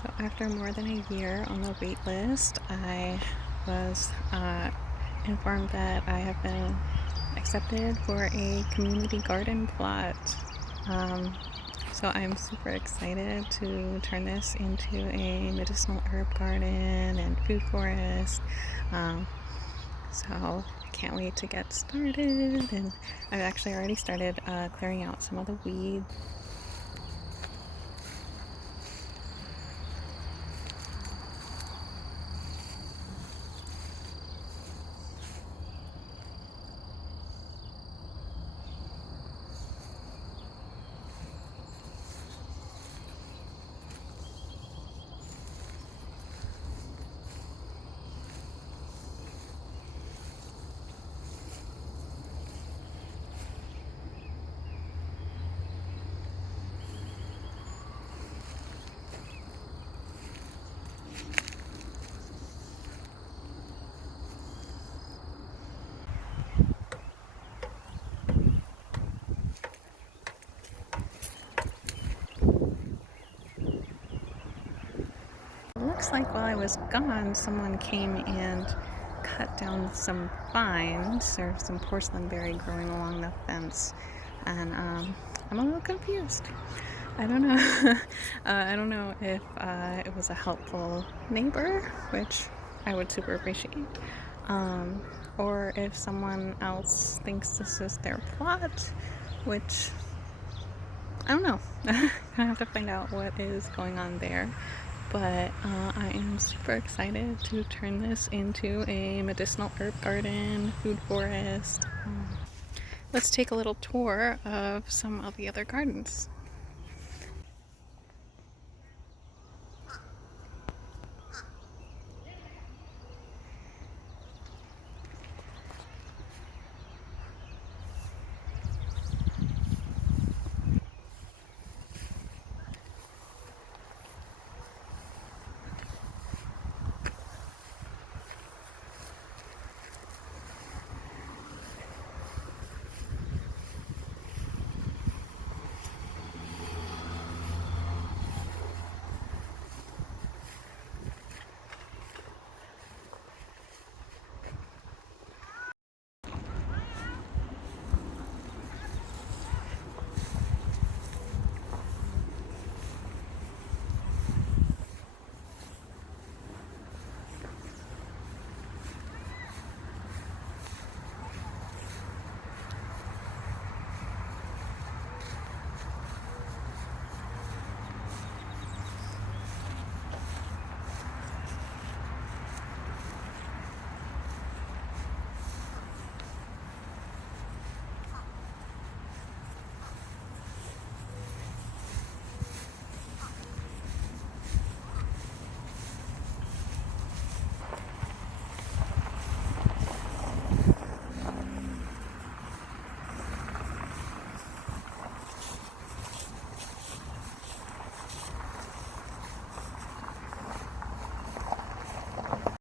So after more than a year on the wait list, I was informed that I have been accepted for a community garden plot. Um, so I'm super excited to turn this into a medicinal herb garden and food forest. So I can't wait to get started, and I've actually already started clearing out some of the weeds. It looks like while I was gone, someone came and cut down some vines or some porcelain berry growing along the fence, and I'm a little confused. I don't know. I don't know if it was a helpful neighbor, which I would super appreciate, um, or if someone else thinks this is their plot, which I don't know. I have to find out what is going on there. But I am super excited to turn this into a medicinal herb garden, food forest. Let's take a little tour of some of the other gardens.